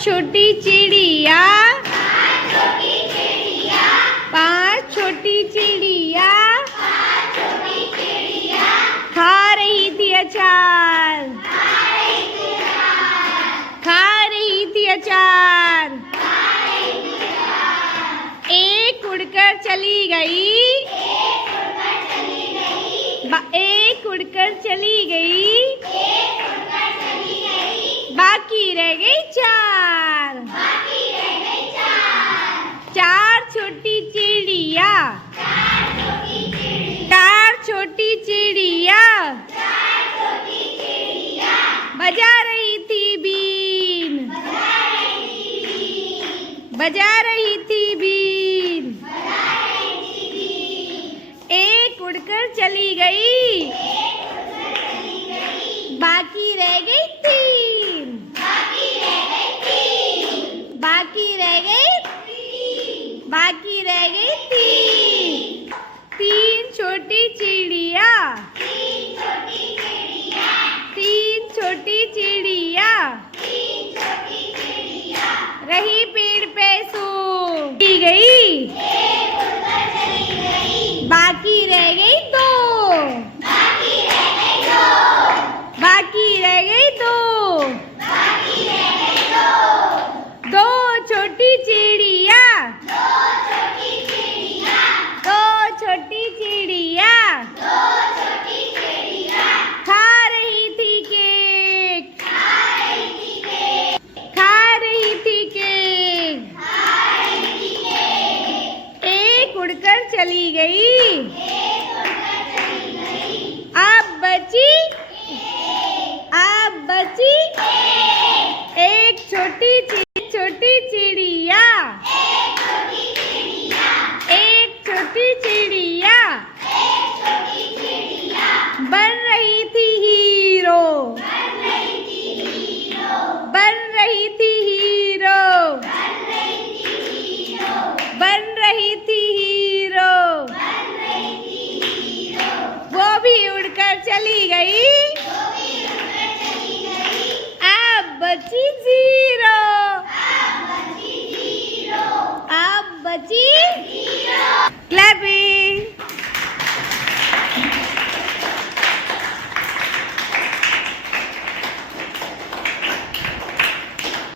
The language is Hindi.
छोटी चिड़िया, पांच छोटी चिड़िया खा रही थी अचार, खा रही थी अचार। एक उड़कर चली गई, एक उड़कर चली गई, बाकी रह गई चार। चार छोटी चिड़िया, चार छोटी चिड़िया बजा रही थी बीन, बजा रही थी बीन। एक उड़कर चली गई, बाकी रह गई तीन, बाकी रह गई, बाकी रह गई तीन। तीन छोटी चिड़िया, तीन छोटी चिड़िया रही पेड़ पे सो गई, बाकी रह गई दो, बाकी रह गई दो। दो छोटी चिड़िया, दो छोटी चिड़िया खा रही थी केक, खा रही थी केक। एक उड़कर चली गई, अब बची, अब बची एक छोटी चिड़िया, एक छोटी चिड़िया बन रही थी हीरो, बन रही थी हीरो, बन रही थी हीरो। वो भी उड़कर चली गई, अब बची जीरो, अब बची